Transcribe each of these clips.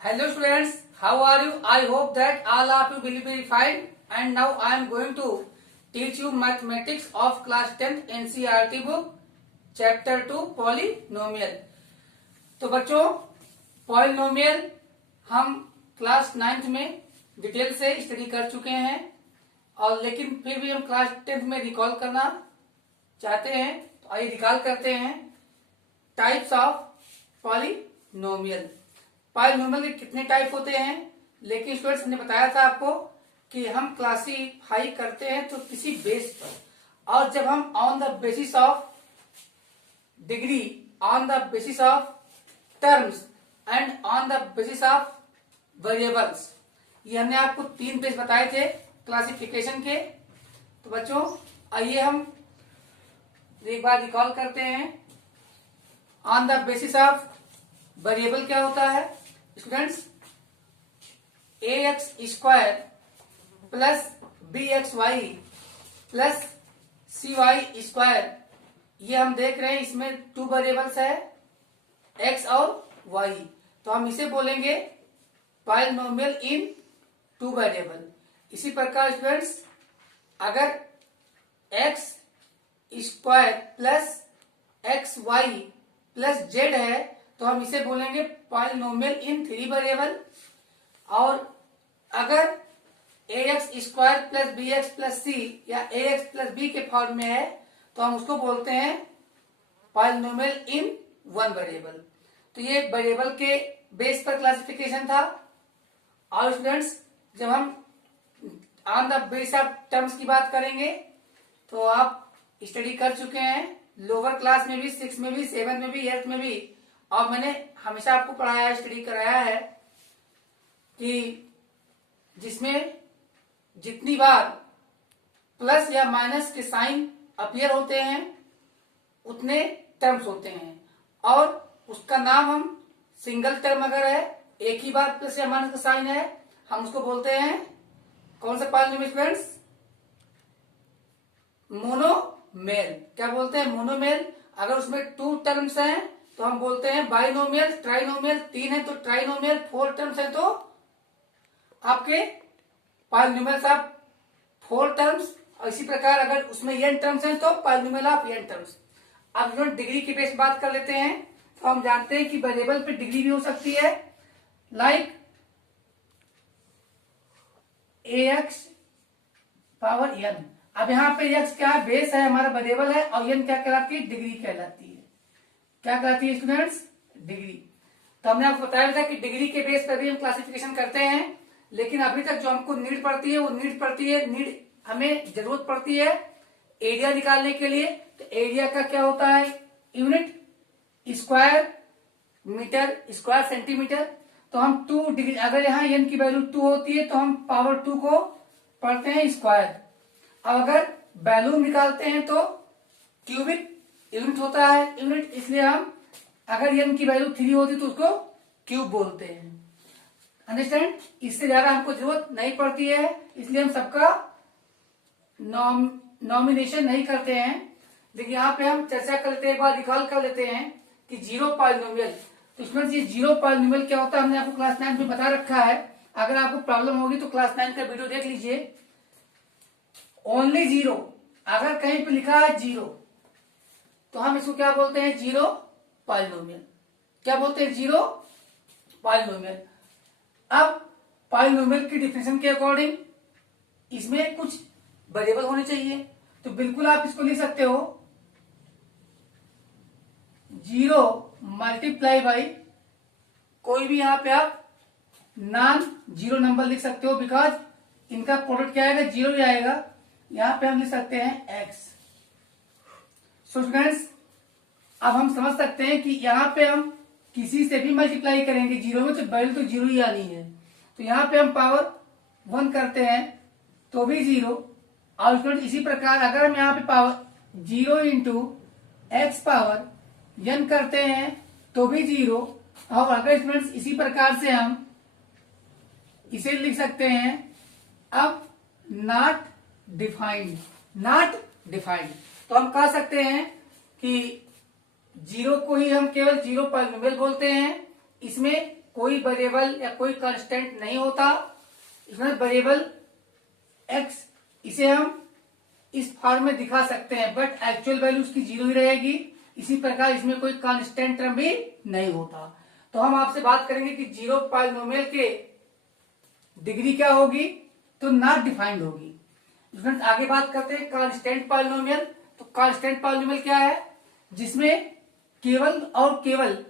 Hello students, how are you? I hope that all of you will be very fine. And now I am going to teach you mathematics of class 10th NCERT book, chapter 2 polynomial. तो बच्चों polynomial हम class 9th में detail से study कर चुके हैं और लेकिन फिर भी हम क्लास 10th में रिकॉल करना चाहते हैं। तो आइए रिकॉल करते हैं टाइप्स ऑफ पॉलिनोमियल। पॉलिनोमियल के कितने टाइप होते हैं, लेकिन स्टूडेंट्स ने बताया था आपको कि हम क्लासीफाई करते हैं तो किसी बेस पर, और जब हम on the basis of degree, on the basis of terms and on the basis of variables, ये हमने आपको 3 बेस बताए थे क्लासिफिकेशन के। तो बच्चों आइए हम एक बार रिकॉल करते हैं। On the basis of variable क्या होता है students? ax square plus bxy plus cy square, ये हम देख रहे हैं इसमें 2 वेरिएबल्स है x और y, तो हम इसे बोलेंगे पॉलिनोमियल इन 2 वेरिएबल। इसी प्रकार स्टूडेंट्स अगर x square plus xy plus z है तो हम इसे बोलेंगे पॉलिनोमियल इन 3 वेरिएबल। और अगर ax square plus bx plus c या ax प्लस b के फॉर्म में है तो हम उसको बोलते हैं पॉलिनोमियल इन 1 वेरिएबल। तो ये वेरिएबल के बेस पर क्लासिफिकेशन था। और स्टूडेंट्स जब हम on the base of terms की बात करेंगे तो आप स्टडी कर चुके हैं लोअर क्लास में भी, 6 में भी, 7 में भी, 8 में भी, और मैंने हमेशा आपको पढ़ाया है, स्टडी कराया है कि जिसमें जितनी बार प्लस या माइनस के साइन अपीयर होते हैं उतने टर्म्स होते हैं, और उसका नाम हम सिंगल टर्म अगर है, एक ही बार प्लस या माइनस का साइन है, हम उसको बोलते हैं कौन सा पॉलिनोमियल स्टूडेंट्स? मोनोमेल। क्या बोलते हैं? मोनोमेल। अगर उसमें 2 टर्म्स हैं तो हम बोलते हैं बाइनोमियल। ट्राइनोमियल 3 है तो ट्राइनोमियल, 4 टर्म्स है तो आपके पॉलिनोमियल ऑफ 4 टर्म्स। और इसी प्रकार अगर उसमें n टर्म्स हैं तो पॉलिनोमियल ऑफ n टर्म्स। अब जो डिग्री की बेस बात कर लेते हैं तो हम जानते हैं कि वेरिएबल पे डिग्री भी हो सकती है, लाइक ax पावर n। अब यहाँ पे x क्या है? बेस है, हमारा वेरिएबल है, और n क्या कहलाती है? डिग्री कहलाती है। क्या कहलाती है स्टूडेंट्स? डिग्री। तो हमने आपको बताया था कि डिग्री के बेस पर भी हम क्लासिफिकेशन करते हैं, लेकिन अभी तक जो हमको नीड पड़ती है वो नीड हमें जरूरत पड़ती है एरिया निकालने के लिए। तो एरिया का क्या होता है? Unit square metre square centimetre. तो हम 2 डिग्री, अगर यहाँ n की वैल्यू 2 होती है तो हम पावर 2 को पढ़ते हैं स्क्वायर। अब अगर वैल्यू निकालते हैं तो क्यूबिक यूनिट होता है यूनिट, इसलिए हम अगर n की वैल्यू 3 होती तो उसको क्यूब बोलते हैं। अंडरस्टैंड? इससे ज्यादा हमको जरूरत नहीं पड़ती है, इसलिए हम सबका नॉमिनेशन नहीं करते हैं। लेकिन यहाँ पे हम चर्चा कर लेते हैं, एक बार रिकॉल कर लेते हैं कि जीरो पॉलिनोमियल। तो इसमें ये जीरो पॉलिनोमियल क्या होता है हमने आपको क्लास 9 में बता रखा है। अगर आपको प्रॉब्लम होगी तो क्लास 9 का वीडियो देख लीजिए। ओनली जीरो, अगर कहीं पे लिखा है जीरो तो हम इसको क्या बोलते हैं? Zero polynomial. क्या बोलते हैं? Zero polynomial. अब पॉलिनोमियल की डिफिनेशन के अकॉर्डिंग इसमें कुछ वेरिएबल होने चाहिए, तो बिल्कुल आप इसको लिख सकते हो जीरो मल्टीप्लाई बाई कोई भी यहाँ पे आप नॉन जीरो नंबर लिख सकते हो, बिकॉज इनका प्रोडक्ट क्या आएगा? जीरो ही आएगा। यहाँ पे हम लिख सकते हैं x। सो स्टूडेंट्स अब हम समझ सकते हैं कि यहाँ पे हम किसी से भी मल्टीप्लाई करेंगे जीरो में तो वैल्यू तो जीरो ही आनी है। तो यहाँ पे हम पावर 1 करते हैं तो भी जीरो। और स्टूडेंट इसी प्रकार अगर हम यहाँ पे power 0 into x power n करते हैं तो भी जीरो। और अगर स्टूडेंट्स इसी प्रकार से हम इसे लिख सकते हैं अब नॉट डिफाइंड, नॉट डिफाइंड। तो हम कह सकते हैं कि जीरो को ही हम केवल जीरो पॉलिनोमियल बोलते हैं, इसमें कोई वेरिएबल या कोई कांस्टेंट नहीं होता। इसमें वेरिएबल x इसे हम इस फॉर्म में दिखा सकते हैं, बट एक्चुअल वैल्यू उसकी 0 ही रहेगी। इसी प्रकार इसमें कोई कांस्टेंट टर्म भी नहीं होता। तो हम आपसे बात करेंगे कि जीरो पॉलिनोमियल के डिग्री क्या होगी, तो नॉट डिफाइंड होगी। फ्रेंड्स आगे बात करते हैं कांस्टेंट पॉलिनोमियल। तो कांस्टेंट पॉलिनोमियल क्या है, जिसमें केवल और केवल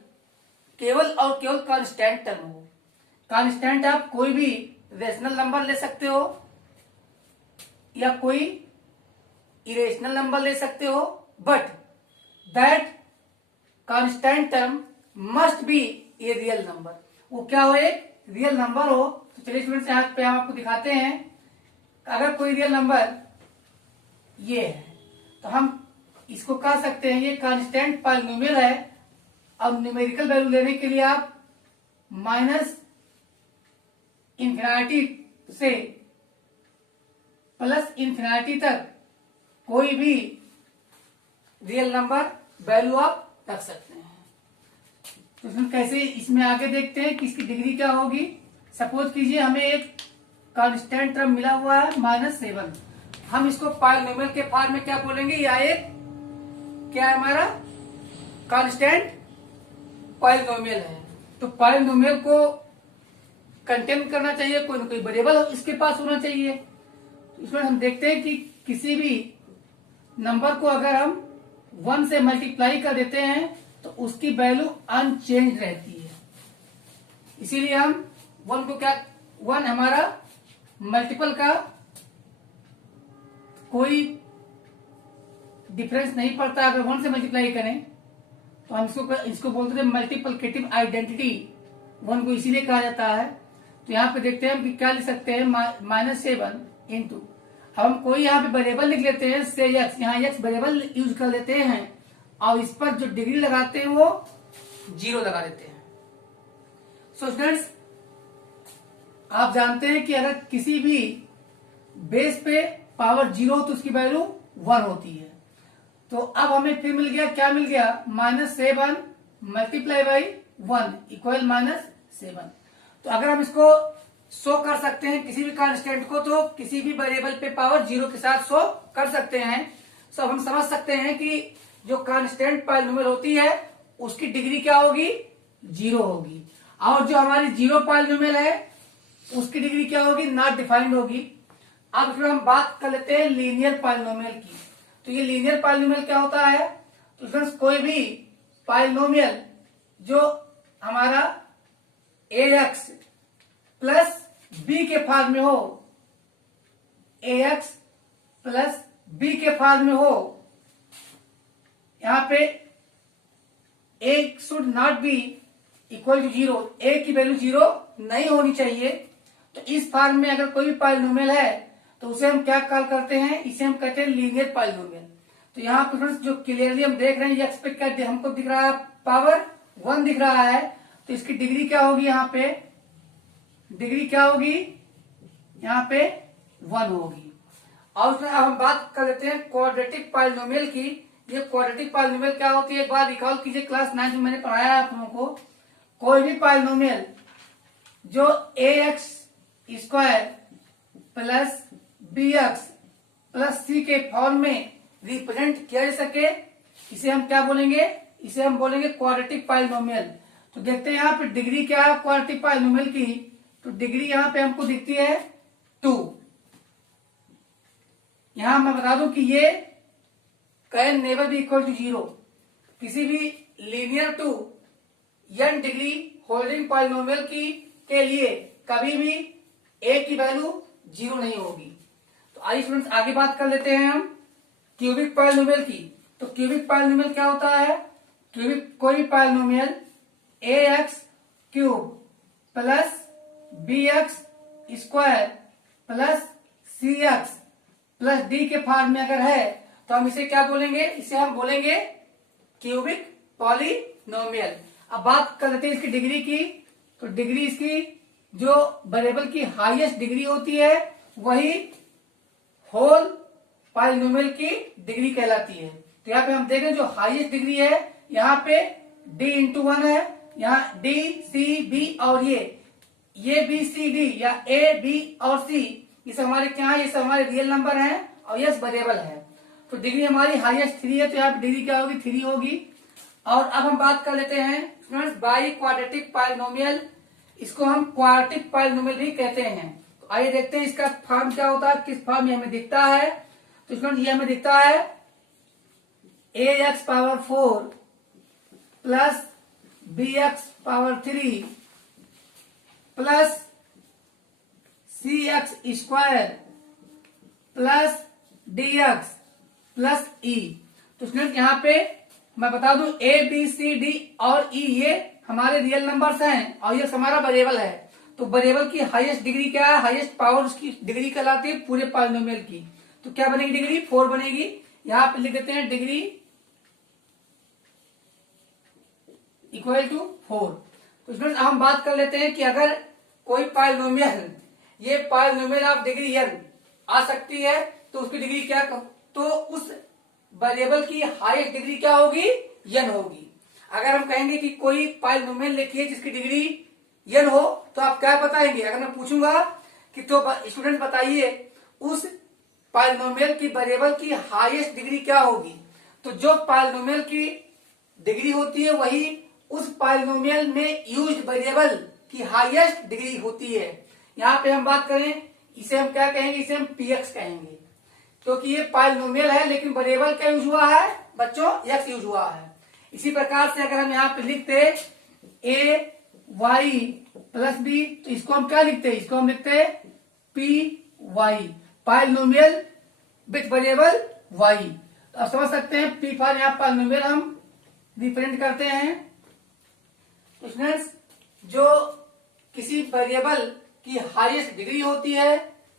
कांस्टेंट टर्म हो। कांस्टेंट आप कोई भी रेशनल नंबर ले सकते हो या कोई इरेशनल नंबर ले सकते हो, but that constant term must be a real number. वो क्या हो, एक रियल नंबर हो। तो चलिए स्टूडेंट्स यहाँ पे हम आपको दिखाते हैं। अगर कोई रियल नंबर ये है तो हम इसको कह सकते हैं ये कांस्टेंट पॉलिनोमियल है। अब न्यूमेरिकल वैल्यू लेने के लिए आप माइनस इन्फिनिटी से प्लस इन्फिनिटी तक कोई भी रियल नंबर वैल्यू आप रख सकते हैं। तो इसमें कैसे, इसमें आगे देखते हैं कि इसकी डिग्री क्या होगी। सपोज कीजिए हमें एक कांस्टेंट टर्म मिला हुआ है -7। हम इसको पॉलिनोमियल के फॉर्म में क्या बोलेंगे, या एक क्या है हमारा कांस्टेंट पॉलिनोमियल है। तो पॉलिनोमियल को कंटेन करना चाहिए, कोई ना कोई वेरिएबल इसके पास होना चाहिए। तो इसमें हम देखते हैं कि किसी भी नंबर को अगर हम 1 से मल्टीप्लाई कर देते हैं तो उसकी वैल्यू अनचेंज रहती है। इसीलिए हम 1 को क्या, 1 हमारा मल्टीपल का कोई डिफरेंस नहीं पड़ता। अगर 1 से मल्टीप्लाई करें तो हम इसको बोलते थे मल्टीप्लिकेटिव आइडेंटिटी। 1 को इसीलिए कहा जाता है। तो यहाँ पे देखते हैं कि क्या लिख सकते हैं, -7 इंटू, अब हम कोई यहाँ पे वेरिएबल लिख लेते हैं से x, यहाँ x वेरिएबल यूज कर लेते हैं और इस पर जो डिग्री लगाते हैं वो 0 लगा देते हैं। सो स्टूडेंट्स आप जानते हैं कि अगर किसी भी बेस पे पावर 0 हो तो उसकी वैल्यू 1 होती है। तो अब हमें फिर मिल गया, क्या मिल गया, -7 मल्टीप्लाई बाई 1 इक्वल -7। तो अगर हम इसको शो कर सकते हैं किसी भी कांस्टेंट को, तो किसी भी वेरिएबल पे पावर 0 के साथ शो कर सकते हैं। सो हम समझ सकते हैं कि जो कांस्टेंट पॉलिनोमियल होती है उसकी डिग्री क्या होगी, 0 होगी। और जो हमारी जीरो पॉलिनोमियल है उसकी डिग्री क्या होगी, नॉट डिफाइंड होगी। अब फिर हम बात कर लेते हैं लीनियर पॉलिनोमियल की। तो ये लीनियर पॉलिनोमियल क्या होता है, तो फ्रेंड्स कोई भी पॉलिनोमियल जो हमारा ax प्लस बी के फॉर्म में हो, ax प्लस बी के फॉर्म में हो, यहां पे a should not be equal to 0, a की वैल्यू 0 नहीं होनी चाहिए। तो इस फॉर्म में अगर कोई भी पॉलिनोमियल है तो उसे हम क्या कॉल करते हैं, इसे हम कहते हैं लीनियर पॉलिनोमियल। तो यहाँ पे फ्रेंड्स जो क्लियरली हम देख रहे हैं, ये एक्सपेक्ट क्या हमको दिख रहा है, पावर 1 दिख रहा है। तो इसकी डिग्री क्या होगी, यहाँ पे डिग्री क्या होगी, यहाँ पे 1 होगी। और उसमें अब हम बात कर लेते हैं क्वाड्रेटिक पॉलिनोमियल की। ये क्वाड्रेटिक पॉलिनोमियल क्या होती है, एक बार रिकॉल कीजिए, क्लास 9 में मैंने पढ़ाया है आप लोगों को। कोई भी पॉलिनोमियल जो ax square plus bx plus c के फॉर्म में रिप्रेजेंट किया जा सके, इसे हम क्या बोलेंगे, इसे हम बोलेंगे क्वाड्रेटिक पॉलिनोमियल। तो देखते हैं यहाँ पे डिग्री क्या है क्वाड्रेटिक पॉलिनोमियल की। तो डिग्री यहाँ पे हमको दिखती है 2। यहां मैं बता दूं कि ये can never be equal to 0। किसी भी linear to n degree holding polynomial की के लिए कभी भी a की वैल्यू 0 नहीं होगी। तो आइए स्टूडेंट्स आगे बात कर लेते हैं हम क्यूबिक पॉलिनोमियल की। तो क्यूबिक पॉलिनोमियल क्या होता है, क्यूबिक कोई polynomial ax cube plus bx square plus cx plus d के फॉर्म में अगर है तो हम इसे क्या बोलेंगे, इसे हम बोलेंगे क्यूबिक पॉलिनोमियल। अब बात कर लेते हैं इसकी डिग्री की। तो डिग्री इसकी जो वेरिएबल की हाईएस्ट डिग्री होती है वही होल पॉलिनोमियल की डिग्री कहलाती है। तो यहाँ पे हम देखें जो हाईएस्ट डिग्री है यहाँ पे d इंटू 1 है, यहाँ डी सी बी और ये बी सी डी या ए बी और सी, ये सब हमारे क्या है, ये सब हमारे रियल नंबर हैं और यस वेरिएबल है। तो डिग्री हमारी हाईएस्ट 3 है, तो यहाँ पे डिग्री क्या होगी, 3 होगी। और अब हम बात कर लेते हैं स्टूडेंट्स बाई क्वाड्रेटिक पॉलिनोमियल, इसको हम क्वाड्रेटिक पॉलिनोमियल भी कहते हैं। तो आइए देखते हैं इसका फॉर्म क्या होता है, किस फॉर्म में हमें दिखता है। तो स्टूडेंट ये हमें दिखता है ax power 4 plus bx power 3 plus cx square plus dx plus e। तो स्टूडेंट यहाँ पे मैं बता दूं a b c d और e ये हमारे रियल नंबर्स हैं और ये हमारा वेरिएबल है। तो वेरिएबल की हाईएस्ट डिग्री क्या है, हाईएस्ट पावर उसकी डिग्री कहलाती है पूरे पॉलिनोमियल की। तो क्या बनेगी डिग्री, 4 बनेगी। यहां पे लिख देते हैं डिग्री इक्वल टू 4। तो स्टूडेंट हम बात कर लेते हैं कि अगर कोई पॉलिनोमियल, ये पॉलिनोमियल ऑफ डिग्री n आ सकती है तो उसकी डिग्री क्या, तो उस वेरिएबल की हाईएस्ट डिग्री क्या होगी, n होगी। अगर हम कहेंगे कि कोई पॉलिनोमियल लिखिए जिसकी डिग्री n हो, तो आप क्या बताएंगे। अगर मैं पूछूंगा कि तो स्टूडेंट बताइए उस पॉलिनोमियल की वेरिएबल की हाईएस्ट डिग्री क्या होगी, तो जो पॉलिनोमियल की डिग्री होती है वही उस पॉलिनोमियल में यूज्ड वेरिएबल की हाईएस्ट डिग्री होती है। यहाँ पे हम बात करें, इसे हम क्या कहेंगे, इसे हम px कहेंगे, क्योंकि ये पॉलिनोमियल है लेकिन वेरिएबल क्या यूज हुआ है बच्चों, x यूज हुआ है। इसी प्रकार से अगर हम यहाँ पे लिखते a y प्लस बी, तो इसको हम क्या लिखते हैं, इसको हम लिखते p y, polynomial with variable y। तो आप समझ सकते हैं पी फॉर यहाँ पॉलिनोमियल हम रिप्रेजेंट करते हैं। स्टूडेंट्स जो किसी वेरिएबल की हाईएस्ट डिग्री होती है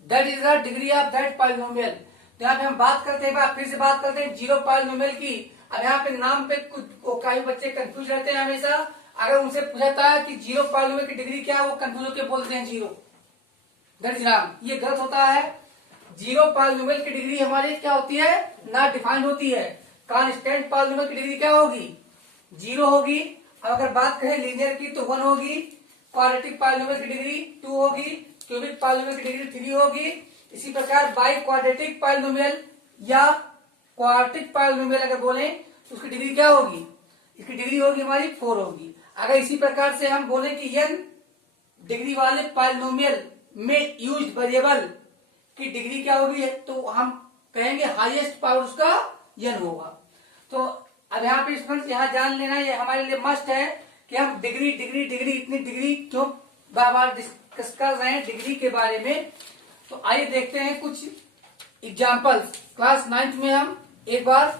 that is the degree of that polynomial. तो यहाँ पे हम बात करते हैं, फिर से बात करते हैं जीरो पॉलिनोमियल की। अब यहाँ पे नाम पे कुछ कई बच्चे कंफ्यूज रहते हैं हमेशा। अगर उनसे पूछता है कि जीरो पॉलिनोमियल की डिग्री क्या है, वो कंफ्यूज होकर बोलते हैं जीरो, दैट इज रॉन्ग, ये गलत होता है। जीरो पॉलिनोमियल की डिग्री हमारी क्या होती है, नॉट डिफाइंड होती है। कांस्टेंट पॉलिनोमियल की डिग्री क्या होगी, 0 होगी। अब अगर बात करें लीनियर की तो 1 होगी, क्वाड्रेटिक पॉलिनोमियल की डिग्री 2 होगी, क्यूबिक पॉलिनोमियल की डिग्री 3 होगी। इसी प्रकार बाई क्वाड्रेटिक पॉलिनोमियल या क्वाड्रेटिक पॉलिनोमियल अगर बोले तो उसकी डिग्री क्या होगी, इसकी डिग्री होगी हमारी 4 होगी। अगर इसी प्रकार से हम बोले कि n डिग्री वाले पॉलिनोमियल में यूज्ड वेरिएबल की डिग्री क्या होगी, तो हम कहेंगे हाईएस्ट पावर उसका n होगा। तो अब यहाँ पे स्टूडेंट्स यहाँ जान लेना, ये हमारे लिए मस्ट है कि हम डिग्री डिग्री डिग्री इतनी डिग्री क्यों बार बार डिस्कस कर रहे हैं डिग्री के बारे में। तो आइए देखते हैं कुछ एग्जांपल्स। क्लास 9th में हम एक बार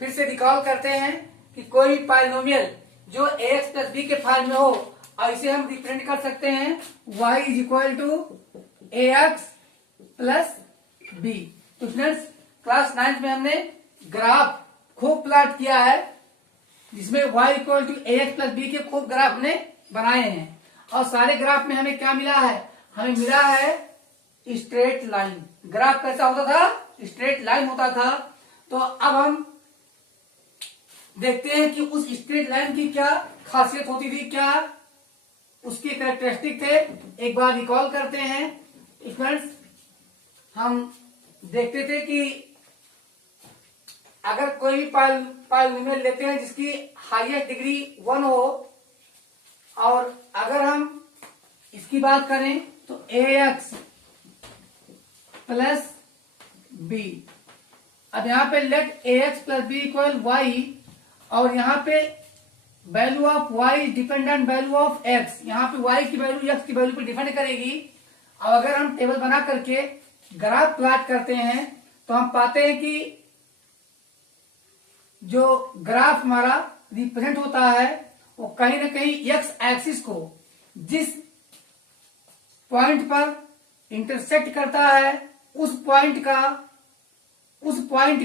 फिर से रिकॉल करते हैं कि कोई पॉलिनोमियल जो ax प्लस बी के फॉर्म में हो और इसे हम रिप्रेजेंट कर सकते हैं y is equal to ax plus b. तो स्टूडेंट्स क्लास 9th में हमने ग्राफ खूब प्लॉट किया है जिसमें y equal to ax plus b के खूब ग्राफ हमने बनाए हैं और सारे ग्राफ में हमें क्या मिला है, हमें मिला है स्ट्रेट लाइन। ग्राफ कैसा होता था, स्ट्रेट लाइन होता था। तो अब हम देखते हैं कि उस स्ट्रेट लाइन की क्या खासियत होती थी, क्या उसके कैरेक्टरिस्टिक थे। एक बार रिकॉल करते हैं स्टूडेंट्स। हम देखते थे कि अगर कोई पॉलिनोमियल लेते हैं जिसकी हाईएस्ट डिग्री 1 हो और अगर हम इसकी बात करें तो ax प्लस बी। अब यहाँ पे let ax plus b equal y और यहाँ पे value of y dependent value of x, यहाँ पे y की वैल्यू x की वैल्यू पे डिपेंड करेगी। अब अगर हम टेबल बना करके ग्राफ प्लॉट करते हैं तो हम पाते हैं कि जो ग्राफ हमारा रिप्रेजेंट होता है वो कहीं ना कहीं x एक्सिस को जिस पॉइंट पर इंटरसेक्ट करता है उस पॉइंट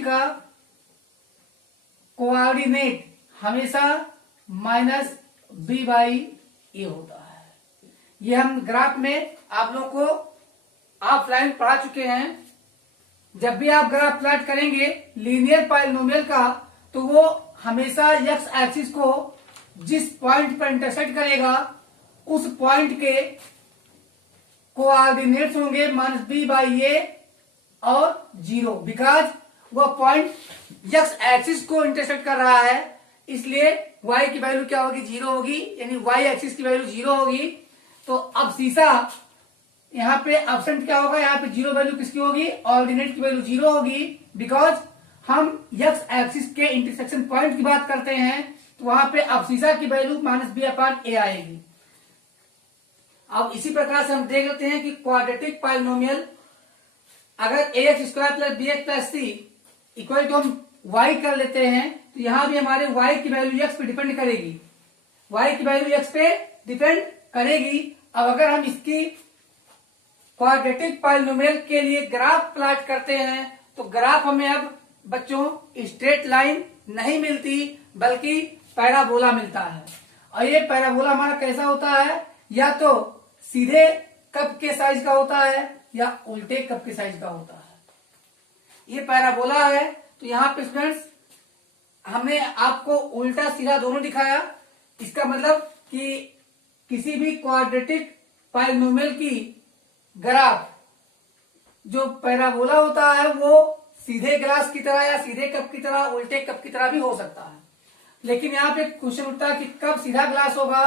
का कोऑर्डिनेट हमेशा माइनस बी बाई ए होता है। ये हम ग्राफ में आप लोगों को ऑफलाइन पढ़ा चुके हैं। जब भी आप ग्राफ प्लॉट करेंगे लीनियर पॉलिनोमियल का तो वो हमेशा एक्स एक्सिस को जिस पॉइंट पर इंटरसेक्ट करेगा उस पॉइंट के कोऑर्डिनेट्स होंगे -b/a और 0, बिकॉज वह पॉइंट x एक्सिस को इंटरसेक्ट कर रहा है, इसलिए y की वैल्यू क्या होगी, 0 होगी, यानी y एक्सिस की वैल्यू 0 होगी। तो अब सीसा यहाँ पे एब्सेंट क्या होगा, यहाँ पे 0 वैल्यू किसकी होगी, ऑर्डिनेट की वैल्यू 0 होगी, बिकॉज हम x एक्सिस के इंटरसेक्शन पॉइंट की बात करते हैं, तो वहां पे अब्सीसा की वैल्यू -b/a आएगी। अब इसी प्रकार से हम देख लेते हैं कि क्वाड्रेटिक पॉलिनोमियल अगर ax² + bx + c equal to हम y कर लेते हैं, तो यहां भी हमारे y की वैल्यू x पे डिपेंड करेगी, y की वैल्यू x पे डिपेंड करेगी। अब अगर हम इसकी क्वाड्रेटिक पॉलिनोमियल के लिए ग्राफ प्लॉट करते हैं, तो ग्राफ हमें अब बच्चों स्ट्रेट लाइन नहीं मिलती बल्कि पैराबोला मिलता है। और ये पैराबोला हमारा कैसा होता है, या तो सीधे कप के साइज का होता है या उल्टे कप के साइज का होता है। ये पैराबोला है, तो यहाँ पे स्टूडेंट्स हमने आपको उल्टा सीधा दोनों दिखाया। इसका मतलब कि किसी भी क्वाड्रेटिक पॉलिनोमियल की ग्राफ जो पैराबोला होता है वो सीधे ग्लास की तरह या सीधे कप की तरह, उल्टे कप की तरह भी हो सकता है। लेकिन यहाँ पे क्वेश्चन उठता है कि कब सीधा ग्लास होगा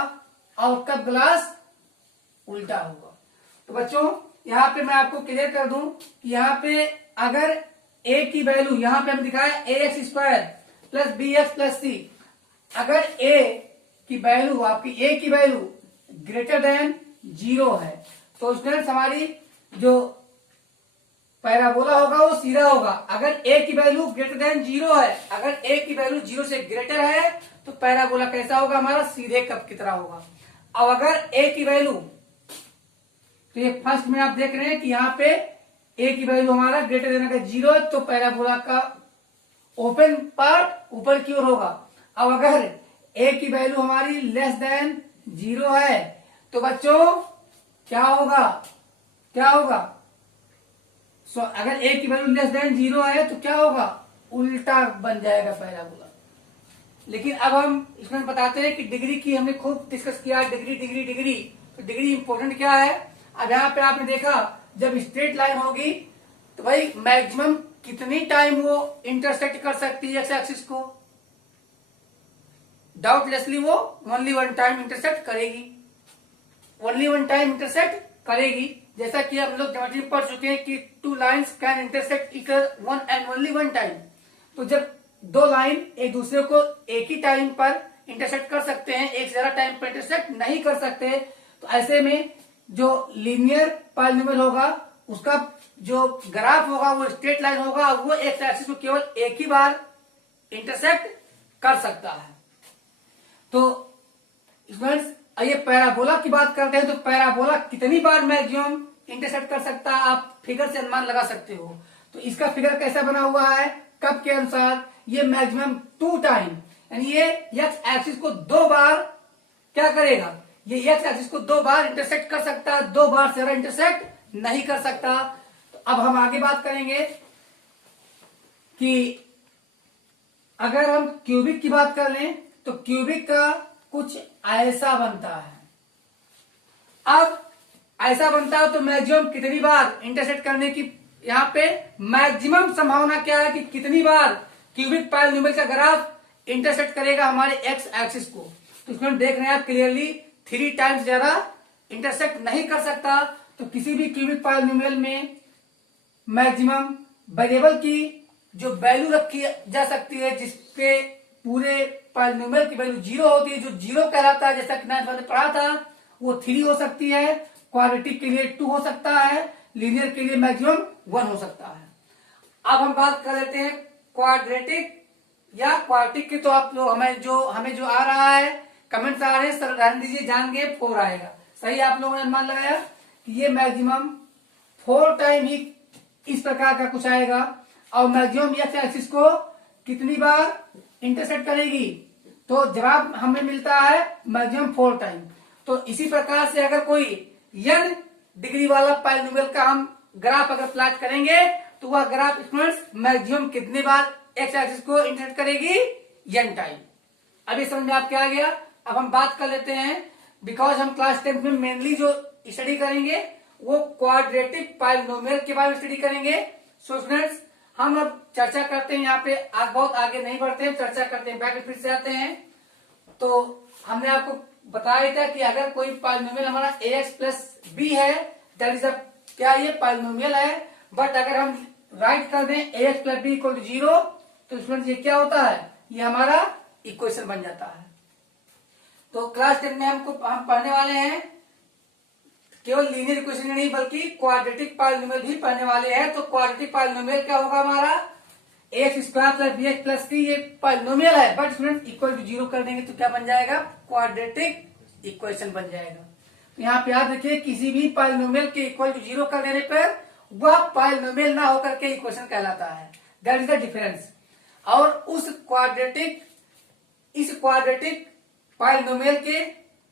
और कब ग्लास उल्टा होगा। तो बच्चों यहाँ पे मैं आपको क्लियर कर दूं कि यहाँ पे अगर a की वैल्यू यहाँ पे हम दिखाए ax² + bx + c, अगर a की वैल्यू आपकी a की वैल्यू ग्रेटर देन 0 है, तो स्टूडेंट्स हमारी जो पैराबोला होगा वो सीधा होगा। अगर a की वैल्यू ग्रेटर देन 0 है, अगर a की वैल्यू 0 से ग्रेटर है, तो पैराबोला कैसा होगा, हमारा सीधे कप की तरह होगा। अब अगर a की वैल्यू, तो ये फर्स्ट में आप देख रहे हैं कि यहाँ पे a की वैल्यू हमारा ग्रेटर देन अगर 0 है, तो पैराबोला का ओपन पार्ट ऊपर की ओर होगा। अब अगर a की वैल्यू हमारी लेस देन 0 है, तो बच्चों क्या होगा, क्या होगा, अगर a की वैल्यू लेस देन 0 है तो क्या होगा, उल्टा बन जाएगा पैराबोला। लेकिन अब हम इसमें बताते हैं कि डिग्री की हमने खूब डिस्कस किया, डिग्री डिग्री डिग्री, तो डिग्री इंपॉर्टेंट क्या है। अब यहाँ पे आपने देखा जब स्ट्रेट लाइन होगी तो भाई मैक्सिमम कितनी टाइम वो इंटरसेक्ट कर सकती है एक्स एक्सिस को, डाउटलेसली वो ओनली वन टाइम इंटरसेक्ट करेगी, ओनली वन टाइम इंटरसेक्ट करेगी। जैसा कि हम लोग ज्योमेट्री में पढ़ चुके हैं कि 2 lines can intersect equal one and only one time. तो जब 2 लाइन एक दूसरे को एक ही टाइम पर इंटरसेक्ट कर सकते हैं, एक से ज्यादा टाइम पर इंटरसेक्ट नहीं कर सकते, तो ऐसे में जो लीनियर पॉलिनोमियल होगा उसका जो ग्राफ होगा वो स्ट्रेट लाइन होगा, वो एक्स एक्सिस को केवल एक ही बार इंटरसेक्ट कर सकता है। तो स्टूडेंट्स आइए पैराबोला की बात करते हैं, तो पैराबोला कितनी बार मैक्सिमम इंटरसेक्ट कर सकता है, आप फिगर से अनुमान लगा सकते हो। तो इसका फिगर कैसा बना हुआ है, कब के अनुसार, ये मैक्सिमम 2 टाइम, यानी ये एक्स एक्सिस को 2 बार क्या करेगा, ये एक्स एक्सिस को 2 बार इंटरसेक्ट कर सकता है, 2 बार से ज्यादा इंटरसेक्ट नहीं कर सकता। तो अब हम आगे बात करेंगे कि अगर हम क्यूबिक की बात कर लें, तो क्यूबिक का कुछ ऐसा बनता है। अब ऐसा बनता है तो मैक्सिमम कितनी बार इंटरसेक्ट करने की, यहाँ पे मैक्सिमम संभावना क्या है कि कितनी बार क्यूबिक पॉलिनोमियल का ग्राफ इंटरसेक्ट करेगा हमारे एक्स एक्सिस को। तो इसमें देख रहे हैं आप क्लियरली 3 टाइम्स ज्यादा इंटरसेक्ट नहीं कर सकता। तो किसी भी क्यूबिक पॉलिनोमियल में मैक्सिमम वेरिएबल की जो वैल्यू रखी जा सकती है, जिसके पूरे पॉलिनोमियल की वैल्यू 0 होती है, जो 0 कहलाता है, जैसा कि मैंने पहले पढ़ा था, वो 3 हो सकती है, क्वाड्रेटिक के लिए 2 हो सकता है, लीनियर के लिए मैक्सिमम 1 हो सकता है। अब हम बात कर लेते हैं क्वाड्रेटिक या क्वार्टिक की। तो आप लोग हमें जो आ रहा है कमेंट्स आ रहे हैं, सर ध्यान दीजिए, जाएंगे 4 आएगा, सही आप लोगों ने अनुमान लगाया कि ये मैक्सिमम 4 टाइम ही इस प्रकार का कुछ आएगा। और मैक्सिमम एक्स एक्सिस को कितनी बार इंटरसेक्ट करेगी, तो जवाब हमें मिलता है मैक्सिमम 4 टाइम। तो इसी प्रकार से अगर कोई n डिग्री वाला पॉलिनोमियल का हम ग्राफ अगर प्लॉट करेंगे, तो वह ग्राफ स्टूडेंट्स मैक्सिमम कितने बार एक्स एक्सिस को इंटरसेक्ट करेगी, n टाइम। अभी समझ में आपके आ गया। अब हम बात कर लेते हैं, बिकॉज हम क्लास 10 में मेनली जो स्टडी करेंगे वो क्वाड्रेटिक पॉलिनोमियल के बारे में स्टडी करेंगे। सो स्टूडेंट्स, हम अब चर्चा करते हैं, यहाँ पे बहुत आगे नहीं बढ़ते हैं, चर्चा करते हैं, बैक फिर से आते हैं। तो हमने आपको बताया था कि अगर कोई पॉलिनोमियल हमारा ax प्लस बी है, दैट इज क्या ये पॉलिनोमियल है। बट अगर हम राइट कर दें ax plus b equal to 0, तो स्टूडेंट्स ये क्या होता है, ये हमारा इक्वेशन बन जाता है। तो क्लास 10 में हम पढ़ने वाले हैं केवल लीनियर इक्वेशन नहीं बल्कि क्वाड्रेटिक पॉलिनोमियल भी पढ़ने वाले हैं। तो क्वाड्रेटिक पॉलिनोमियल क्या होगा हमारा, x square plus b x plus c, ये पॉलिनोमियल है, बट स्टूडेंट इक्वल टू 0 कर देंगे तो क्या बन जाएगा, क्वाड्रेटिक इक्वेशन बन जाएगा। तो यहाँ पे याद रखिए, किसी भी पॉलिनोमियल के इक्वल टू 0 कर देने पर वह पॉलिनोमियल ना होकर के इक्वेशन कहलाता है। That is the difference. और इस क्वाड्रेटिक पॉलिनोमियल के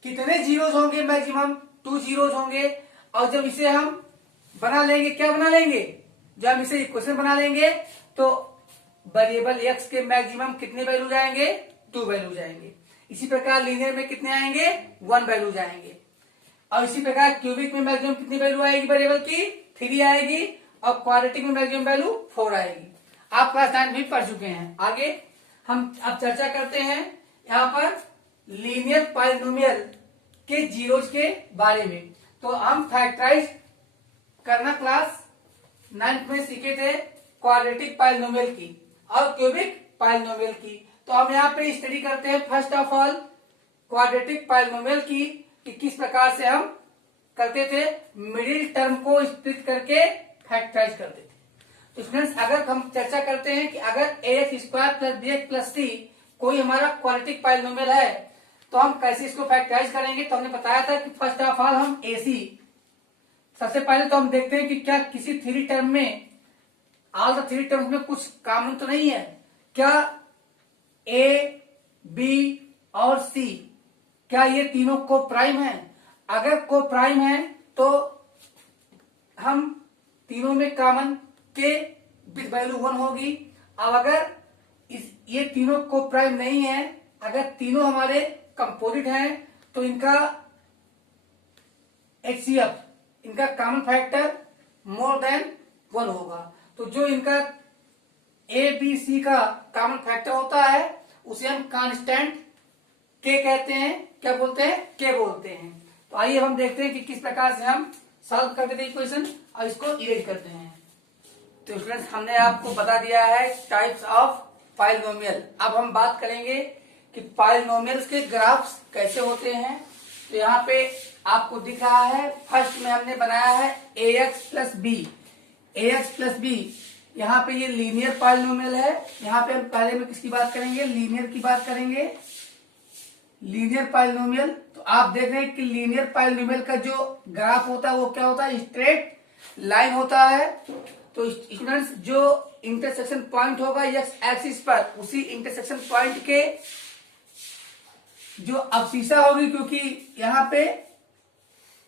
कितने जीरोज होंगे, मैक्सिमम 2 जीरोज होंगे। और जब इसे हम बना लेंगे, क्या बना लेंगे, जब हम इसे इक्वेशन बना लेंगे तो वेरिएबल x के मैक्सिमम कितने वैल्यू जाएंगे, 2 वैल्यू जाएंगे। इसी प्रकार लीनियर में कितने आएंगे, 1 वैल्यू जाएंगे। और इसी प्रकार क्यूबिक में मैक्सिमम कितनी वैल्यू आएगी वेरिएबल की, 3 आएगी। और क्वाड्रेटिक में मैक्सिमम वैल्यू 4 आएगी। आप क्लास 9 भी पढ़ चुके हैं। आगे हम अब चर्चा करते हैं यहाँ पर लीनियर पॉलिनोमियल के जीरोज के बारे में। तो हम फैक्टराइज करना क्लास 9 में सीखे थे क्वाड्रेटिक पॉलिनोमियल की और क्यूबिक पॉलिनोमियल की। तो हम यहाँ पे स्टडी करते हैं first of all quadratic polynomial की, कि किस प्रकार से हम करते थे, मिडिल टर्म को स्प्लिट करके फैक्टराइज करते थे। तो स्टूडेंट्स, अगर हम चर्चा करते हैं कि अगर ax square plus b x plus c कोई हमारा क्वाड्रेटिक पॉलिनोमियल है तो हम कैसे इसको फैक्टराइज करेंगे। तो हमने बताया था कि फर्स्ट ऑफ ऑल हम एसी, सबसे पहले तो हम देखते हैं कि क्या किसी 3 टर्म में, ऑल द 3 टर्म्स में कुछ कॉमन तो नहीं है। क्या ए, बी और सी, क्या ये तीनों को प्राइम है। अगर को प्राइम है तो हम तीनों में कॉमन के विद वैल्यू 1 होगी। अब अगर ये तीनों को प्राइम नहीं है, अगर तीनों हमारे कंपोजिट हैं तो इनका HCF, इनका कॉमन फैक्टर मोर देन 1 होगा। तो जो इनका ए बी सी का कॉमन फैक्टर होता है उसे हम कांस्टेंट के कहते हैं, क्या बोलते हैं, के बोलते हैं। तो आइए हम देखते हैं कि किस प्रकार से हम सॉल्व करते थे इक्वेशन और इसको इरेज करते हैं। तो स्टूडेंट्स, हमने आपको बता दिया है टाइप्स ऑफ पॉलिनोमियल। अब हम बात करेंगे कि पॉलिनोमियल्स के ग्राफ्स कैसे होते हैं। तो यहाँ पे आपको दिख रहा है, फर्स्ट में हमने बनाया है ax plus b. ax plus b, यहाँ पे ये लीनियर पॉलिनोमियल है। यहाँ पे हम पहले में किसकी बात करेंगे, लीनियर की बात करेंगे, लीनियर पॉलिनोमियल। तो आप देख रहे हैं कि लीनियर पॉलिनोमियल का जो ग्राफ होता है वो क्या होता है, स्ट्रेट लाइन होता है। तो स्टूडेंट्स, जो इंटरसेक्शन पॉइंट होगा एक्स एक्सिस पर, उसी इंटरसेक्शन पॉइंट के जो अवशिषा होगी, क्योंकि यहाँ पे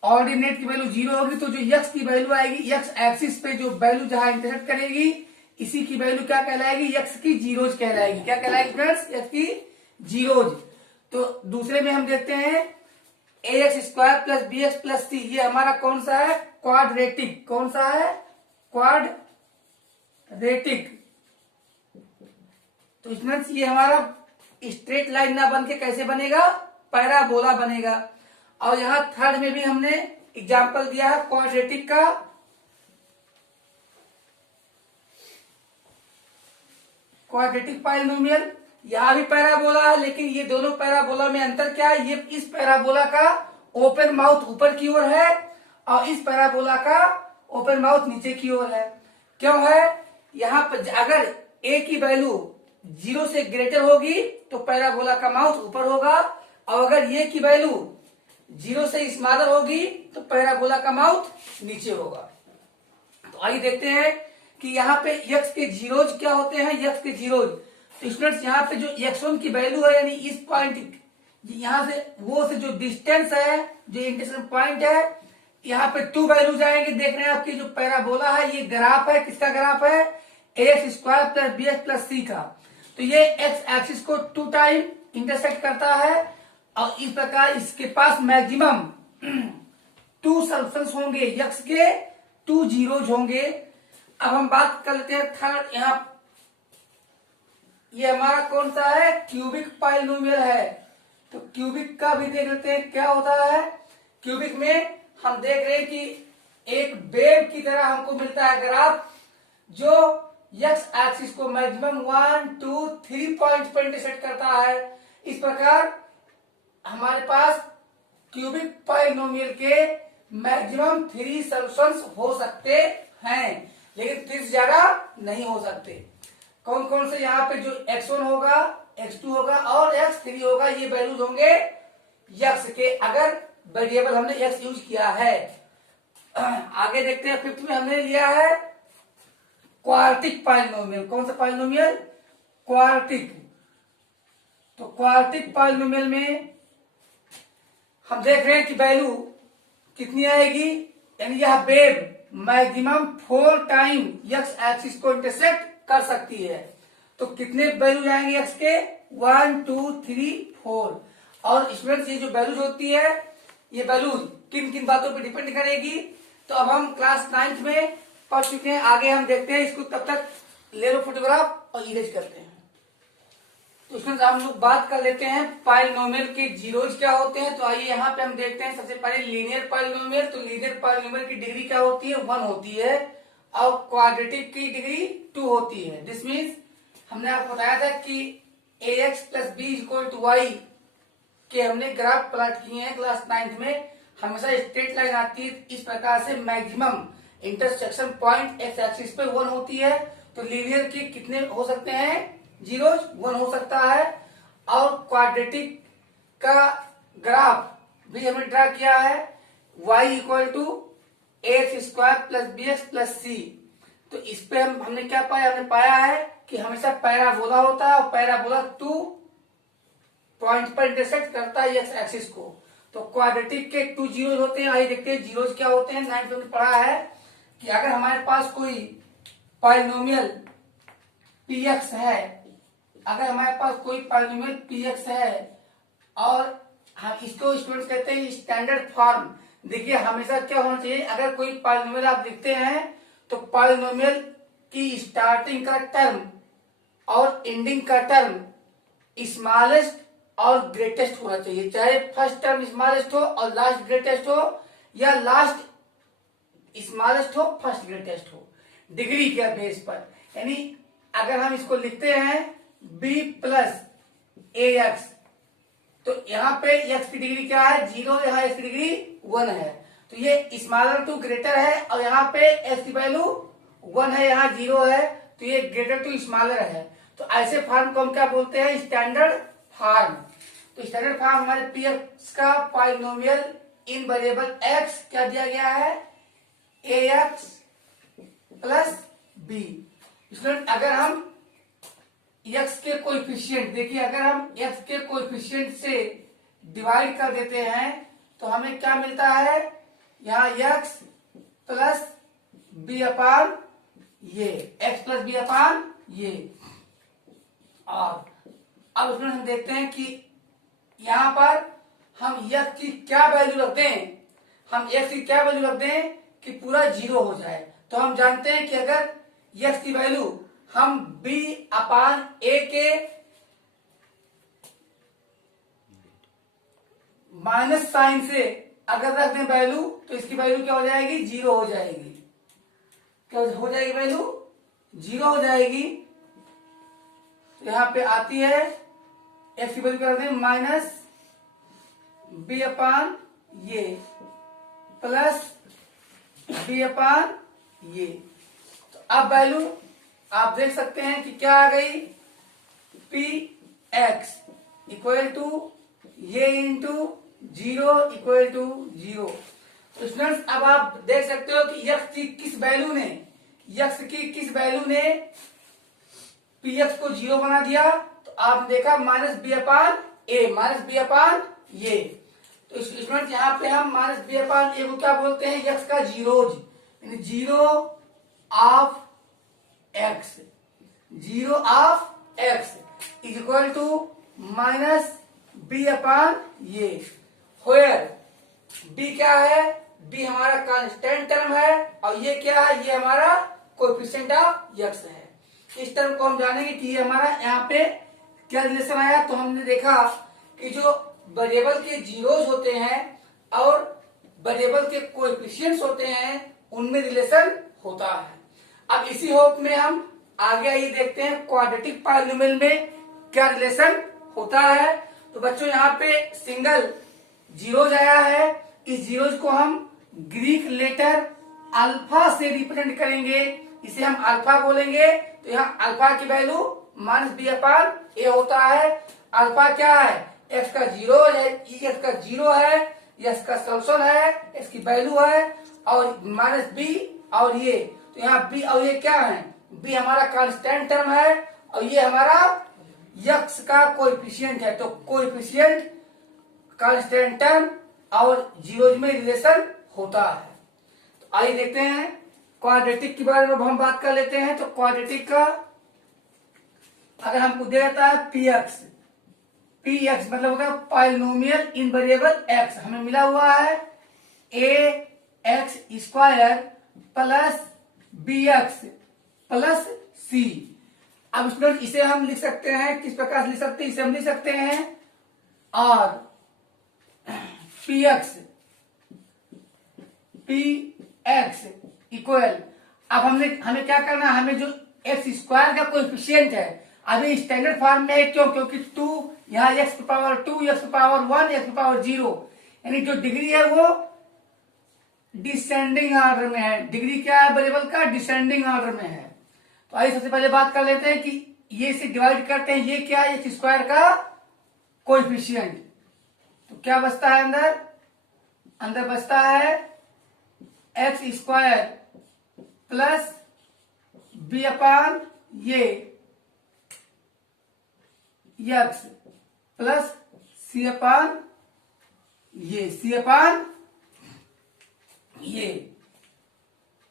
ऑर्डिनेट की वैल्यू 0 होगी, तो जो x की वैल्यू आएगी एक्स एक्सिस पे, जो वैल्यू जहां इंटरसेक्ट करेगी इसी की वैल्यू क्या कहलाएगी, x की जीरोज कहलाएगी। क्या कहलाएगी फ्रेंड्स, x की जीरोज। तो दूसरे में हम देखते हैं ax square plus b x plus c, ये हमारा कौन सा है, क्वाड्रेटिक। कौन सा है, क्वाड्रेटिक। तो स्टूडेंट्स, ये हमारा स्ट्रेट लाइन ना बन के कैसे बनेगा, पैराबोला बनेगा। और यहां थर्ड में भी हमने एग्जांपल दिया है क्वाड्रेटिक का, क्वाड्रेटिक पॉलिनोमियल। यहां भी पैराबोला है, लेकिन ये दोनों पैराबोला में अंतर क्या है, ये इस पैराबोला का ओपन माउथ ऊपर की ओर है और इस पैराबोला का ओपन माउथ नीचे की ओर है। क्यों है, यहां पर अगर a की वैल्यू 0 से ग्रेटर होगी तो पैराबोला का माउथ ऊपर होगा, और अगर ये की वैल्यू 0 से स्मॉलर होगी तो पैराबोला का माउथ नीचे होगा। तो आइए देखते हैं कि यहाँ पे x के जीरोज क्या होते हैं, x के जीरोज। तो स्टूडेंट्स, यहाँ पे जो x1 की वैल्यू है, यानी इस पॉइंट यहाँ से वो से जो डिस्टेंस है, जो इंटरसेक्शन पॉइंट है, यहाँ पे 2 वैल्यू जाएंगे। देख रहे हैं आपकी जो पैराबोला है, ये ग्राफ है, किसका ग्राफ है, ax square plus b x plus c का। तो ये x एक्सिस को 2 टाइम इंटरसेक्ट करता है और इस प्रकार इसके पास मैक्सिमम 2 सॉल्यूशंस होंगे, यक्स के 2 जीरोज होंगे। अब हम बात कर लेते हैं थर्ड। यहां ये हमारा कौन सा है, क्यूबिक पॉलिनोमियल है। तो क्यूबिक का भी देख लेते हैं क्या होता है। क्यूबिक में हम देख रहे हैं कि एक वेव की तरह हमको मिलता है ग्राफ, जो एक्स एक्सिस को मैक्सिमम 1 2 3 पॉइंट पर इंटरसेक्ट करता है। इस प्रकार हमारे पास क्यूबिक पॉलिनोमियल के मैक्सिमम 3 सॉल्यूशंस हो सकते हैं, लेकिन 3 से ज्यादा नहीं हो सकते। कौन कौन से, यहाँ पे जो x1 होगा, x2 होगा और x3 होगा, ये वैल्यूज होंगे यक्स के, अगर वेरिएबल हमने x यूज किया है। आगे देखते हैं, फिफ्थ में हमने लिया है क्वाड्रेटिक पॉलिनोमियल। कौन सा पॉलिनोमियल, क्वाड्रेटिक। तो क्वाड्रेटिक पॉलिनोमियल में हम देख रहे हैं कि वैल्यू कितनी आएगी, यानी यह wave maximum 4 time x axis को इंटरसेक्ट कर सकती है। तो कितने वैल्यू जाएंगे एक्स के, 1 2 3 4। और स्टूडेंट्स ये जो वैल्यूज होती है, ये वैल्यूज किन किन बातों पर डिपेंड करेगी, तो अब हम क्लास 9th में पढ़ चुके हैं। आगे हम देखते हैं इसको, तब तक ले लो फोटोग्राफ और इरेज करते हैं। तो इसमें हम लोग बात कर लेते हैं पॉलिनोमियल के जीरोज क्या होते हैं। तो आइए यहाँ पे हम देखते हैं सबसे पहले लीनियर पॉलिनोमियल। तो लीनियर पॉलिनोमियल की डिग्री क्या होती है, 1 होती है, और क्वाड्रेटिक की डिग्री 2 होती है। दिस मीन्स हमने आपको बताया था कि ax plus b equal to y के हमने ग्राफ प्लॉट किए हैं क्लास 9th में। हमेशा स्ट्रेट लाइन आती है इस प्रकार से, maximum intersection point x axis पे 1 होती है। तो लीनियर के कितने हो सकते हैं, जीरोज, 1 हो सकता है। और क्वाड्रेटिक का ग्राफ भी हमने ड्रा किया है, y equal to x square plus b x plus c. तो इस पे हमने क्या पाया, हमने पाया है कि हमेशा पैराबोला होता है, और पैराबोला 2 पॉइंट पर इंटरसेक्ट करता है एक्स एक्सिस को। तो क्वाड्रेटिक के 2 जीरोज होते हैं। आइए देखते हैं जीरोज क्या होते हैं। 9th में पढ़ा है कि अगर हमारे पास कोई पॉलिनोमियल px है, अगर हमारे पास कोई पॉलिनोमियल px है और हम इसको स्टूडेंट्स कहते हैं स्टैंडर्ड फॉर्म। देखिए हमेशा क्या होना चाहिए, अगर कोई पॉलिनोमियल आप लिखते हैं तो पॉलिनोमियल की स्टार्टिंग का टर्म और एंडिंग का टर्म स्मॉलेस्ट और ग्रेटेस्ट होना चाहिए। चाहे फर्स्ट टर्म स्मॉलेस्ट हो और लास्ट ग्रेटेस्ट हो, या लास्ट स्मॉलेस्ट हो फर्स्ट ग्रेटेस्ट हो, डिग्री के बेस पर। यानी अगर हम इसको लिखते हैं b प्लस ए एक्स, तो यहाँ पे x की डिग्री क्या है, 0, यहाँ x की डिग्री 1 है। तो ये स्मॉलर टू ग्रेटर है, और यहाँ पे x की वैल्यू 1 है, यहाँ 0 है, तो ये ग्रेटर टू स्मॉलर है। तो ऐसे फॉर्म को हम क्या बोलते हैं, स्टैंडर्ड फॉर्म। तो स्टैंडर्ड फॉर्म हमारे px का पॉलिनोमियल इन वेरिएबल x क्या दिया गया है, ax प्लस b। स्टूडेंट अगर हम x के कोएफिशिएंट, देखिए अगर हम x के कोएफिशिएंट से डिवाइड कर देते हैं तो हमें क्या मिलता है, यहाँ x प्लस बी अपान ये, x प्लस बी अपान ये। और अब उसमें हम देखते हैं कि यहाँ पर हम x की क्या वैल्यू रख दें, हम x की क्या वैल्यू रख दें कि पूरा 0 हो जाए। तो हम जानते हैं कि अगर x की वैल्यू हम b अपान a के माइनस साइन से अगर रख दें वैल्यू, तो इसकी वैल्यू क्या हो जाएगी, 0 हो जाएगी। क्या हो जाएगी, वैल्यू 0 हो जाएगी। तो यहां पे आती है x की वैल्यू क्या रख दें, माइनस b अपान ये प्लस b अपान ये। तो अब वैल्यू आप देख सकते हैं कि क्या आ गई, px इक्वल टू ये इंटू 0 इक्वल टू 0। तो स्टूडेंट्स अब आप देख सकते हो कि x की किस वैल्यू ने, x की किस वैल्यू ने px को 0 बना दिया। तो आपने देखा माइनस बी अपान ए, माइनस बी अपान ये। तो स्टूडेंट यहाँ पे हम माइनस बी अपान ए को क्या बोलते हैं, x का जीरोज, यानी 0 of x, 0 of x is equal to minus b upon ये, होयर बी क्या है, बी हमारा कांस्टेंट टर्म है और ये क्या है, ये हमारा कोएफिशिएंट ऑफ एक्स है। इस टर्म को हम जानेंगे कि ये हमारा यहाँ पे क्या रिलेशन आया। तो हमने देखा कि जो वेरिएबल के जीरोज होते हैं और वेरिएबल के कोएफिशिएंट्स होते हैं उनमें रिलेशन होता है। अब इसी होप में हम आगे आइए देखते हैं क्वाड्रेटिक पॉलिनोमियल में क्या रिलेशन होता है। तो बच्चों यहाँ पे सिंगल जीरोज आया है, इस जीरोज को हम ग्रीक लेटर अल्फा से रिप्रेजेंट करेंगे, इसे हम अल्फा बोलेंगे। तो यहाँ अल्फा की वैल्यू माइनस बी अपान ए होता है। अल्फा क्या है, एक्स का जीरो है, एक्स का जीरो है, एक्स का सोल्यूशन है, एक्स की वैल्यू है और माइनस बी और ये, तो यहाँ बी और ये क्या है, बी हमारा कांस्टेंट टर्म है और ये हमारा एक्स का कोएफिशिएंट है। तो कोएफिशिएंट कांस्टेंट टर्म और जीरोज में रिलेशन होता है। तो आइए देखते हैं क्वाड्रेटिक के बारे में हम बात कर लेते हैं। तो क्वाड्रेटिक का अगर हमको दिया जाता है पी एक्स मतलब होगा पॉलिनोमियल इन वेरिएबल एक्स, हमें मिला हुआ है a x square plus b x plus c. अब स्टूडेंट इसे हम लिख सकते हैं, किस प्रकार से लिख सकते हैं, इसे हम लिख सकते हैं और पी एक्स इक्वल, अब हमें क्या करना है, हमें जो एक्स स्क्वायर का कोएफिशिएंट है अभी स्टैंडर्ड फॉर्म में है, क्यों, क्योंकि 2 यहाँ x power 2, x power 1, x power 0, यानी जो डिग्री है वो डिसेंडिंग ऑर्डर में है। डिग्री क्या है वेरिएबल का, डिसेंडिंग ऑर्डर में है। तो आइए सबसे पहले बात कर लेते हैं कि ये से डिवाइड करते हैं, ये क्या है एक्स स्क्वायर का कोएफिशिएंट। तो क्या बचता है अंदर बचता है x square plus B upon ये एक्स प्लस सी अपान ये।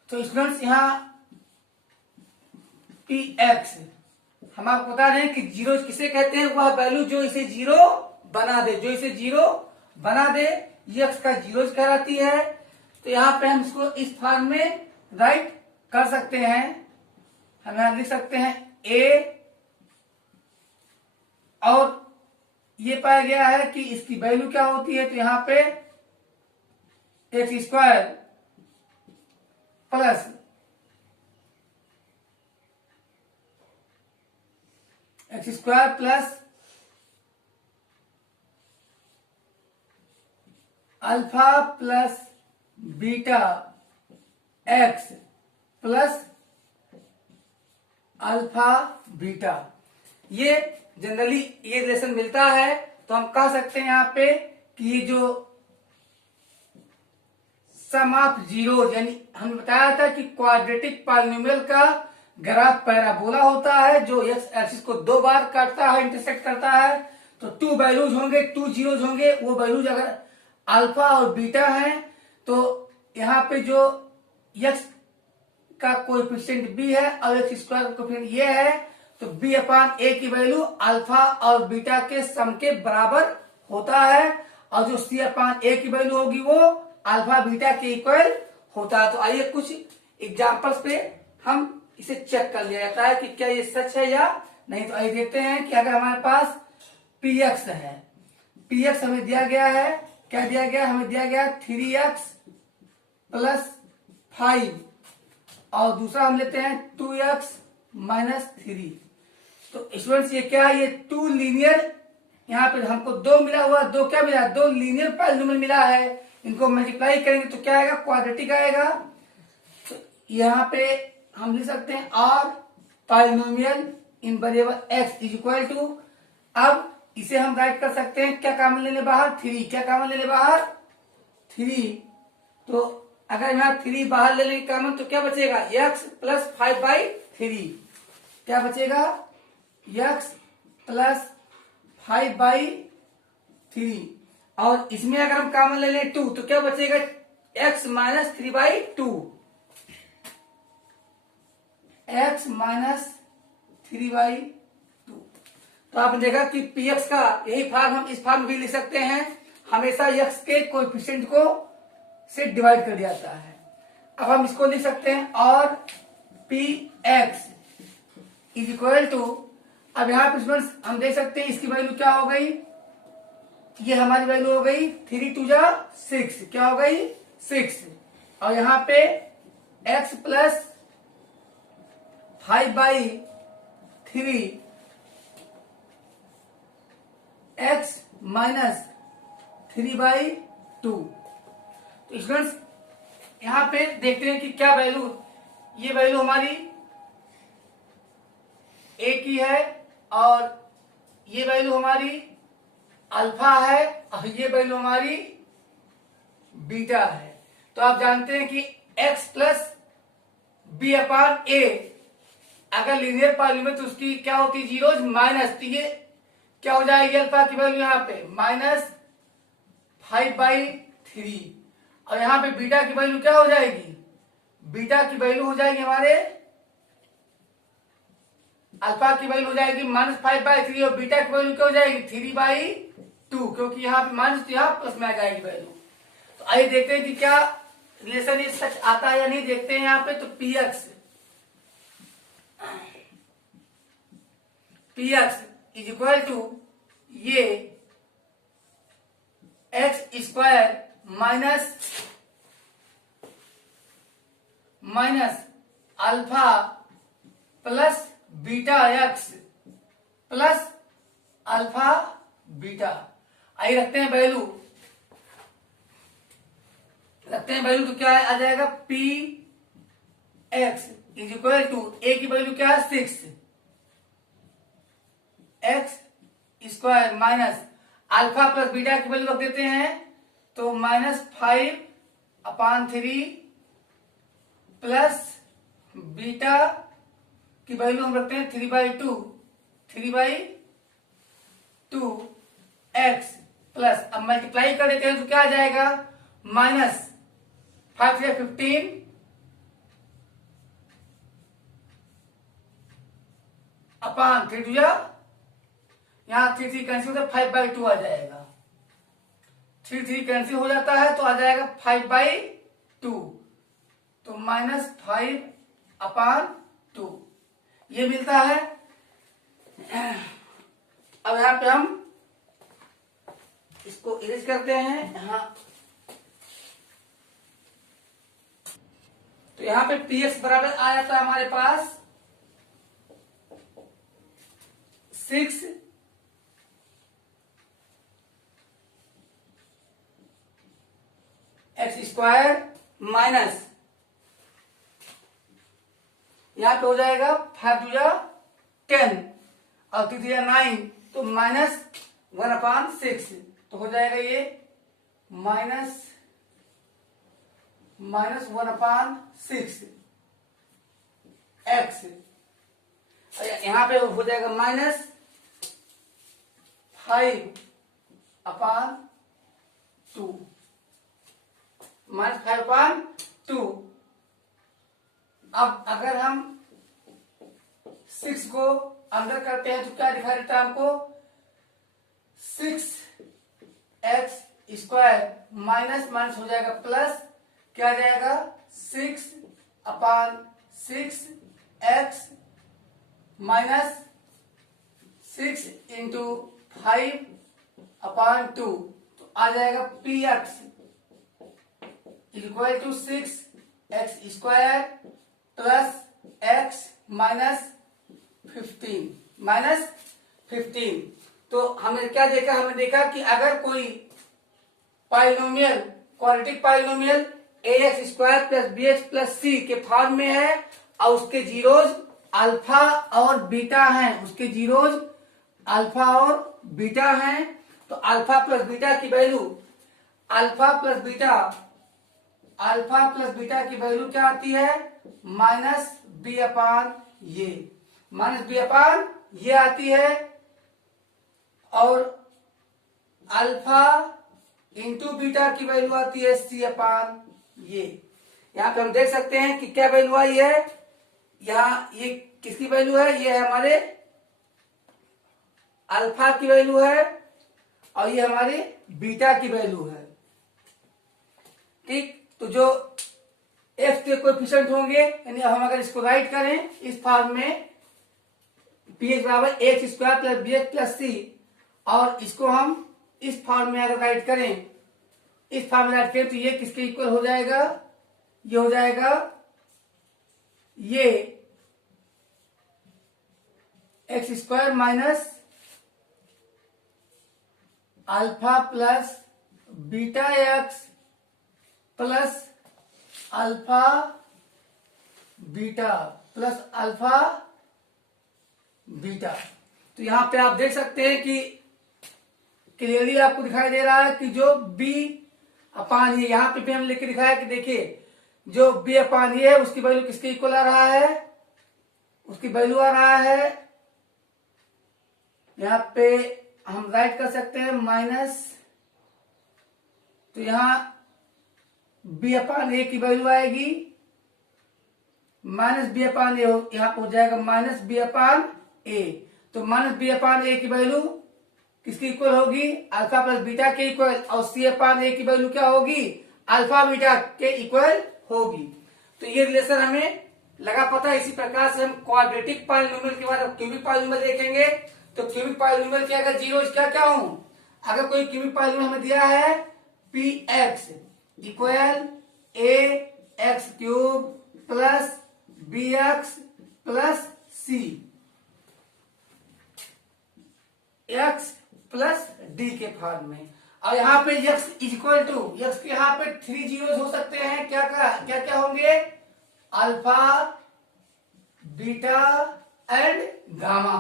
तो स्टूडेंट्स यहाँ पी एक्स हम आपको बता रहे हैं कि जीरो किसे कहते हैं, वह वैल्यू जो इसे जीरो बना दे, ये एक्स का जीरो कहलाती है। तो यहाँ पे हम इसको इस फॉर्म में राइट कर सकते हैं। हम यहाँ लिख सकते हैं ए, और ये पाया गया है कि इसकी वैल्यू क्या होती है, तो यहाँ पे x square plus alpha plus beta x plus alpha beta, ये जनरली ये रिलेशन मिलता है। तो हम कह सकते हैं यहाँ पे कि ये जो सम ऑफ जीरो, यानी हमने बताया था कि क्वाड्रेटिक पॉलिनोमियल का ग्राफ पैराबोला होता है जो एक्स एक्सिस को दो बार काटता है, इंटरसेक्ट करता है। तो टू वैल्यूज होंगे, टू जीरोज होंगे, वो वैल्यूज अगर अल्फा और बीटा हैं तो यहाँ पे जो एक्स का कोएफिशिएंट बी है और एक्स स्क्वायर का कोएफिशिएंट ये है, तो बी अपान ए की वैल्यू अल्फा और बीटा के सम के बराबर होता है और जो सी अपान ए की वैल्यू होगी वो अल्फा बीटा के इक्वल होता है। तो आइए कुछ एग्जांपल्स पे हम इसे चेक कर लिया जाता है कि क्या ये सच है या नहीं। तो आइए देखते हैं कि अगर हमारे पास पी एक्स है, पी एक्स हमें दिया गया है, क्या दिया गया, हमें दिया गया 3x प्लस 5 और दूसरा हम लेते हैं 2x माइनस 3। तो स्टूडेंट्स ये क्या है, ये टू लीनियर, यहाँ पे हमको दो मिला हुआ, दो क्या मिला, दो लीनियर पॉलिनोमियल मिला है, इनको मल्टीप्लाई करेंगे तो क्या आएगा, क्वाड्रेटिक आएगा। तो यहाँ पे हम लिख सकते हैं और polynomial in variable x is equal to, अब इसे हम राइट कर सकते हैं, क्या कॉमन ले ले बाहर, 3, क्या कॉमन ले ले बाहर 3। तो अगर यहाँ 3 बाहर ले लेंगे कॉमन तो क्या बचेगा, x प्लस 5/3, क्या बचेगा x प्लस 5/3, और इसमें अगर हम कॉमन ले लें 2 तो क्या बचेगा, x माइनस 3/2, x माइनस 3/2। तो आपने देखा कि पी एक्स का यही फॉर्म हम इस फॉर्म में भी लिख सकते हैं, हमेशा एक्स के कोएफिशिएंट को से डिवाइड कर दिया जाता है। अब हम इसको लिख सकते हैं और p x is equal to, अब यहाँ पे स्टूडेंट्स हम देख सकते हैं इसकी वैल्यू क्या हो गई, ये हमारी वैल्यू हो गई 3 2 जा 6, क्या हो गई 6, और यहाँ पे x प्लस 5/3 x माइनस 3/2। तो स्टूडेंट्स यहाँ पे देखते हैं कि क्या वैल्यू, ये वैल्यू हमारी a की है और ये वैल्यू हमारी अल्फा है और ये वैल्यू हमारी बीटा है। तो आप जानते हैं कि x प्लस बी अपान ए अगर लीनियर पॉलीनोमियल में तो उसकी क्या होती है जीरोज माइनस, तो ये क्या हो जाएगी अल्फा की वैल्यू यहाँ पे -5/3 और यहाँ पे बीटा की वैल्यू क्या हो जाएगी, बीटा की वैल्यू हो जाएगी हमारे अल्फा की वैल्यू हो जाएगी -5/3 और बीटा की वैल्यू क्या हो जाएगी 3/2, क्योंकि यहाँ पे माइनस तो यहाँ प्लस में आ जाएगी वैल्यू। तो आइए देखते हैं कि क्या रिलेशन ये सच आता है या नहीं, देखते हैं यहाँ पे। तो p x is equal to ये x square minus alpha plus beta x plus alpha beta. आइए रखते हैं वैल्यू, तो क्या आ जाएगा p x is equal to a की वैल्यू क्या है 6 x square minus alpha plus beta की वैल्यू रख देते हैं तो -5/3 प्लस बीटा की वैल्यू हम रखते हैं 3/2 एक्स प्लस, अब मल्टीप्लाई कर देते हैं तो क्या आ जाएगा -5 से 15 अपान 3 2 यहाँ 3 3 कैंसिल होता है 5/2 आ जाएगा, 3 3 कैंसिल हो जाता है तो आ जाएगा 5/2, तो -5/2 ये मिलता है। अब यहाँ पे हम इसको इरेज करते हैं यहाँ, तो यहाँ पे पी एक्स बराबर आ जाता है हमारे पास 6 एक्स स्क्वायर माइनस यहाँ पे हो जाएगा 5 2 10 और 3 3 9, तो -1/6, तो हो जाएगा ये -1/6 एक्स, यहाँ पे हो जाएगा -5/2। -5/2। अब अगर हम 6 को अंदर करते हैं तो क्या दिखाई देता है हमको 6 एक्स स्क्वायर माइनस माइनस हो जाएगा प्लस, क्या आ जाएगा 6/6 एक्स माइनस 6 इंटू 5/2, तो आ जाएगा p x equal to 6 x square plus x -15। तो हमने क्या देखा, हमने देखा कि अगर कोई पाइनोमियल quadratic पाइनोमियल ax square plus bx plus c के फॉर्म में है और उसके जीरोज अल्फा और बीटा हैं, उसके जीरोज अल्फा और बीटा हैं, तो अल्फा प्लस बीटा की वैल्यू अल्फा प्लस बीटा की वैल्यू क्या आती है -b अपान ये आती है, और अल्फा इंटू बीटा की वैल्यू आती है c अपान ये। यहाँ पे हम देख सकते हैं कि क्या वैल्यू आई है, यहाँ ये किसकी वैल्यू है, ये है हमारे अल्फा की वैल्यू है और ये हमारी बीटा की वैल्यू है। ठीक, तो जो एक्स के कोएफिशिएंट होंगे, यानी हम अगर इसको राइट करें इस फॉर्म में पी एक्स बराबर x square plus b x plus c, और इसको हम इस फॉर्म में अगर राइट करें, इस फॉर्म में राइट करें तो ये किसके इक्वल हो जाएगा, ये हो जाएगा ये x square minus alpha plus beta x plus alpha beta plus alpha beta. तो यहां पे आप देख सकते हैं कि क्लियरली आपको दिखाई दे रहा है कि जो b अपान ये, यहां पे भी हम लिख के दिखाया कि देखिए जो b अपान ये है उसकी वैल्यू किसके इक्वल आ रहा है, उसकी वैल्यू आ रहा है, यहां पे हम राइट कर सकते हैं माइनस, तो यहां b अपान ए की वैल्यू आएगी माइनस बी अपान ए, यहां पर हो जाएगा माइनस बी अपान ए। तो माइनस बी अपान ए की वैल्यू किसकी इक्वल होगी, अल्फा प्लस बीटा के इक्वल, और सी अपान ए की वैल्यू क्या होगी, अल्फा बीटा के इक्वल होगी। तो ये रिलेशन हमें लगा पता है। इसी प्रकार से हम क्वाड्रेटिक पॉलिनोमियल के बाद क्यूबिक पॉलिनोमियल देखेंगे। तो क्यूबिक पॉलिनोमियल के अगर जीरो इसका क्या हूं, अगर कोई क्यूबिक पॉलिनोमियल हमें दिया है p x equal a x cube plus b x plus c x plus d के फॉर्म में, और यहाँ पे एक्स इक्वल टू एक्स के यहाँ पे 3 जीरोस हो सकते हैं, क्या क्या क्या होंगे, अल्फा बीटा एंड गामा।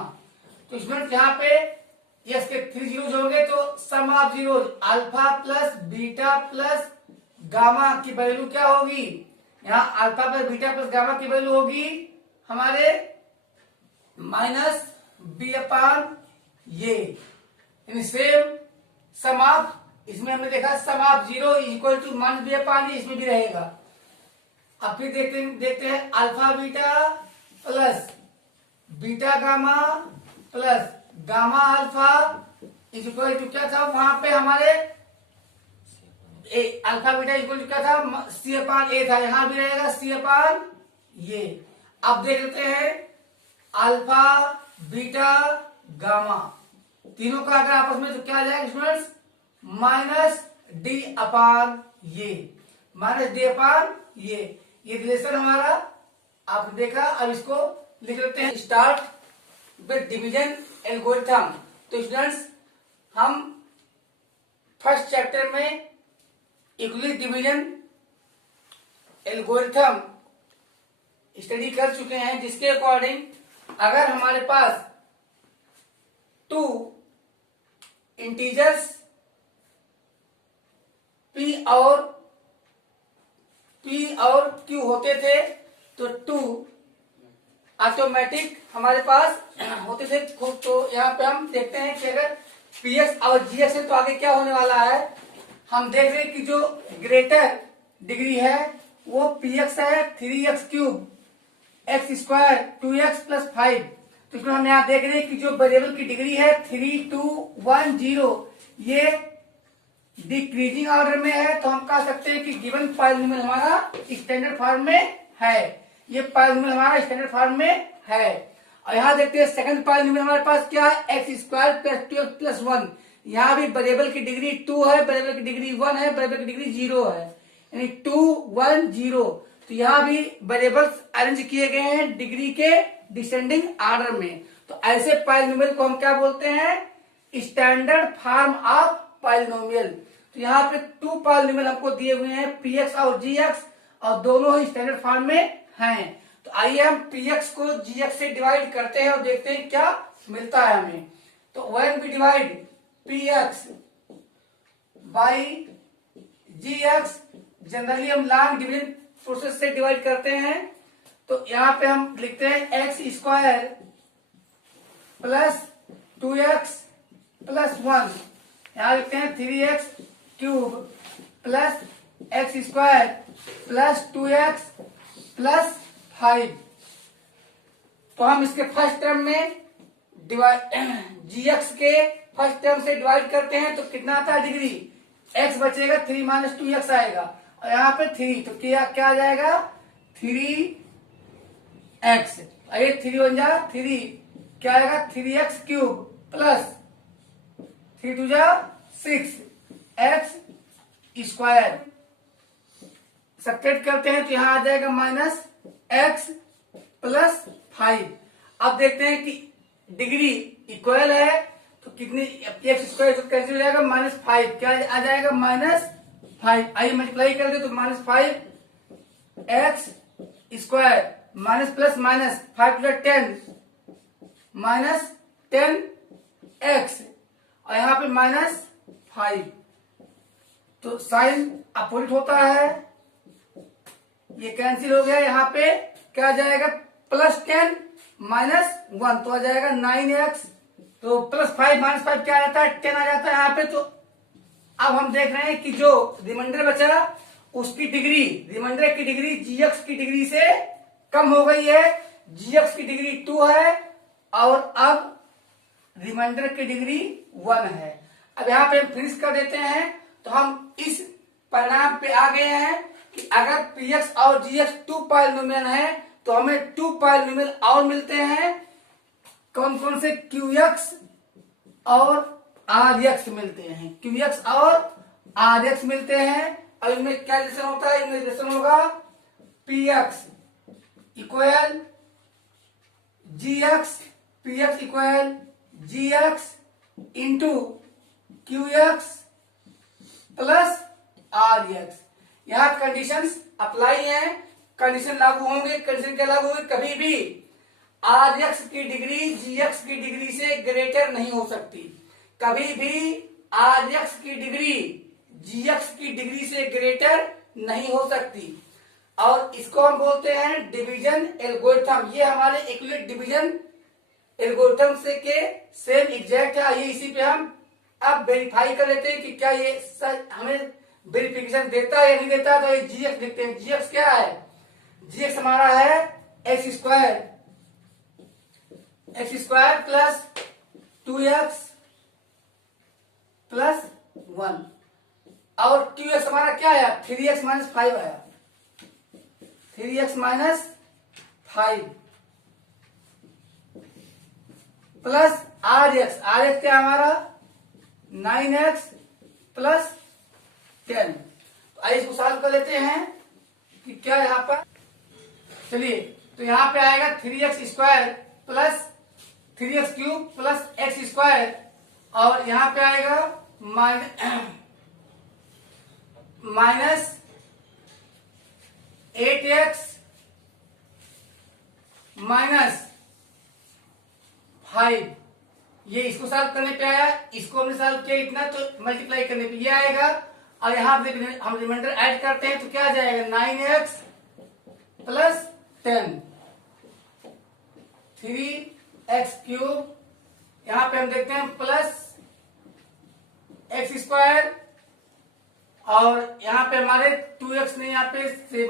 तो इसमें यहाँ पे एक्स के 3 जीरोस होंगे तो sum of zeros alpha plus beta plus gamma की वैल्यू क्या होगी, यहाँ alpha plus beta plus gamma की वैल्यू होगी हमारे माइनस बी अपान ये, सेम सम ऑफ, इसमें हमने देखा sum of zero equal to minus b upon ये, इसमें भी रहेगा। अब फिर देखते हैं alpha beta plus beta gamma plus gamma alpha equal to क्या था वहां पे हमारे अल्फा बीटा इक्वल टू क्या था, सी अपान ए था, यहां भी रहेगा सी अपान ये। अब देख लेते हैं अल्फा बीटा गामा तीनों का अगर आपस में तो क्या आ जाएगा स्टूडेंट्स, माइनस डी अपान ये, माइनस डी अपान ये रिलेशन हमारा आपने देखा। अब इसको लिख लेते हैं, स्टार्ट विद डिवीजन एल्गोरिथम। तो स्टूडेंट्स हम फर्स्ट चैप्टर में यूक्लिड डिवीजन एल्गोरिथम स्टडी कर चुके हैं, जिसके अकॉर्डिंग अगर हमारे पास 2 इंटीजर्स p और q होते थे तो 2 ऑटोमेटिक हमारे पास होते थे। तो यहाँ पे हम देखते हैं कि अगर px और gx है तो आगे क्या होने वाला है, हम देख रहे हैं कि जो ग्रेटर डिग्री है वो px है 3x cube x square 2x plus 5। तो इसमें हम यहाँ देख रहे हैं कि जो वेरिएबल की डिग्री है 3 2 1 0 ये डिक्रीजिंग ऑर्डर में है, तो हम कह सकते हैं कि गिवन पॉलिनोमियल हमारा स्टैंडर्ड फॉर्म में है, ये पॉलिनोमियल हमारा स्टैंडर्ड फॉर्म में है। और यहाँ देखते हैं सेकंड पॉलिनोमियल हमारे पास क्या है, x square plus 2x plus 1। यहाँ भी वेरिएबल की डिग्री 2 है, वेरिएबल की डिग्री 1 है, वेरिएबल की डिग्री 0 है, यानी 2 1 0। तो यहाँ भी वेरिएबल्स अरेंज किए गए हैं डिग्री के डिसेंडिंग ऑर्डर में। तो ऐसे पॉलिनोमियल को हम क्या बोलते हैं, स्टैंडर्ड फॉर्म ऑफ पॉलिनोमियल। तो यहाँ पे 2 पॉलिनोमियल हमको दिए हुए हैं px और gx, और दोनों ही स्टैंडर्ड फॉर्म में हैं। तो आइए हम px को gx से डिवाइड करते हैं और देखते हैं क्या मिलता है हमें। तो when we divide px by gx, generally हम लॉन्ग डिवीजन प्रोसेस से डिवाइड करते हैं। तो यहाँ पे हम लिखते हैं x square plus 2x plus 1, यहाँ लिखते हैं 3x cube plus x square plus 2x plus 5। तो हम इसके फर्स्ट टर्म में जी एक्स के फर्स्ट टर्म से डिवाइड करते हैं तो कितना आता है डिग्री, एक्स बचेगा 3 माइनस 2x आएगा, और यहाँ पे 3 तो क्या आ जाएगा 3x, ये 3 बन जा 3, क्या आएगा 3x क्यूब प्लस 3 2 जा 6x स्क्वायर। सब्ट्रैक्ट करते हैं तो यहाँ आ जाएगा माइनस x प्लस 5। अब देखते हैं कि डिग्री इक्वल है तो कितनी, एक्स स्क्वायर तो कैंसिल हो जाएगा -5, क्या आ जाएगा -5। आइए मल्टीप्लाई कर दे तो -5x square minus plus minus 5 + 10 -10x, और यहाँ पे -5, तो साइन अपोजिट होता है, ये कैंसिल हो गया। यहाँ पे क्या आ जाएगा +10 -1 तो आ जाएगा 9x, तो +5 -5 क्या आ जाता है 10 आ जाता है यहाँ पे। तो अब हम देख रहे हैं कि जो रिमाइंडर बचा उसकी डिग्री, रिमाइंडर की डिग्री जीएक्स की डिग्री से कम हो गई है, जीएक्स की डिग्री 2 है और अब रिमाइंडर की डिग्री 1 है। अब यहाँ पे फिनिश कर देते हैं तो हम इस परिणाम पे आ गए हैं कि अगर पीएक्स और जीएक्स 2 पॉलिनोमियल है तो हमें 2 पॉलिनोमियल और मिलते हैं, कौन कौन से, क्यूएक्स और आरएक्स मिलते हैं, क्यूएक्स और आरएक्स मिलते हैं। अब इनमें क्या रिलेशन होता है, इनमें रिलेशन होगा px equal GX, px equal GX into क्यूएक्स plus RX. यहाँ कंडीशंस अप्लाई हैं, कंडीशन लागू होंगे। कंडीशन क्या लागू होंगे, कभी भी आरएक्स की डिग्री जीएक्स की डिग्री से ग्रेटर नहीं हो सकती, कभी भी आरएक्स की डिग्री जीएक्स की डिग्री से ग्रेटर नहीं हो सकती। और इसको हम बोलते हैं डिवीजन एल्गोरिथम। ये हमारे इक्विवेलेंट डिवीजन एल्गोरिथम से के सेम एग्जैक्ट है। आइए इसी पे हम अब वेरीफाई कर लेते हैं कि क्या ये सच हमें वेरिफिकेशन देता है या नहीं देता। तो ये जीएक्स देखते हैं, जीएक्स क्या है, जीएक्स हमारा है x square plus 2x plus 1, और क्यूएक्स हमारा क्या आया 3x माइनस 5 आया, 3x minus 5 plus RX, RX क्या हमारा 9x प्लस 10। तो आइए इसको सॉल्व कर लेते हैं कि क्या यहाँ पर, चलिए तो यहाँ पे आएगा 3x square plus 3x cube plus x square, और यहाँ पे आएगा माइनस 8x माइनस 5। ये इसको सॉल्व करने पे आया, इसको हमने सॉल्व किया इतना, तो मल्टीप्लाई करने पे ये आएगा, और यहाँ पे हम रिमाइंडर ऐड करते हैं तो क्या आ जाएगा 9x प्लस 10, 3x क्यूब, यहाँ पे हम देखते हैं प्लस x स्क्वायर, और यहाँ पे हमारे 2x नहीं, यहाँ पे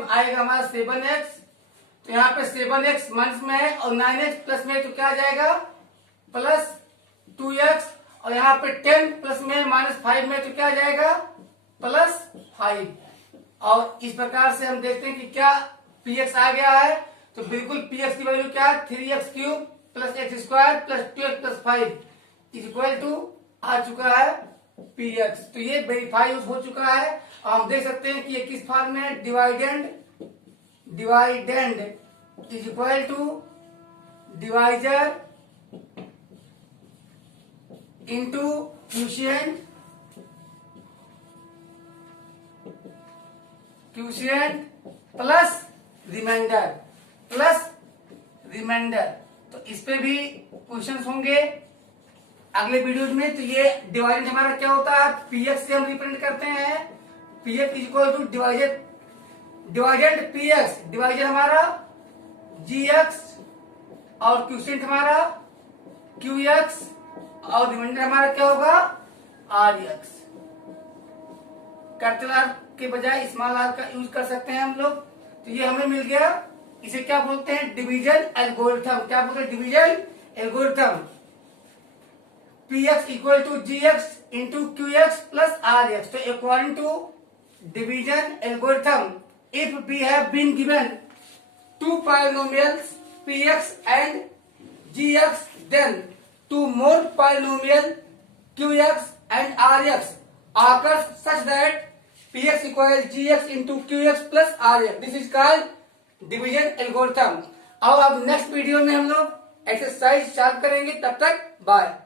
आएगा हमारा 7x, तो यहाँ पे 7x माइनस में है और 9x प्लस में है, तो क्या आ जाएगा प्लस 2x, और यहाँ पे 10 प्लस में -5 में, तो क्या आ जाएगा प्लस 5। और इस प्रकार से हम देखते हैं कि क्या px आ गया है, तो बिल्कुल px की वैल्यू क्या है 3x cube plus x square plus 12 plus 5 is equal to आ चुका है px। तो ये वेरीफाई हो चुका है, और हम देख सकते हैं कि ये किस फॉर्म में है, dividend is equal to divisor into quotient plus remainder. तो इस पे भी क्वेश्चंस होंगे अगले वीडियोज में। तो ये डिवाइडेंड हमारा क्या होता है, पीएक्स से हम रिप्रेजेंट करते हैं, p x equal to dividend p x, divisor हमारा जीएक्स और क्यूशिएंट हमारा क्यूएक्स, और रिमाइंडर हमारा क्या होगा आरएक्स। कैपिटल आर के बजाय स्मॉल आर का यूज कर सकते हैं हम लोग। तो ये हमें मिल गया, इसे क्या बोलते हैं डिवीजन एल्गोरिथम। क्या बोलते हैं division algorithm. px equal to gx into qx plus rx. So according to division algorithm, if we have been given two polynomials px and gx, then two more polynomial qx and rx occurs such that px equals gx into qx plus rx. This is called division algorithm. अब next video में हम लोग exercise चालू करेंगे. तब तक bye.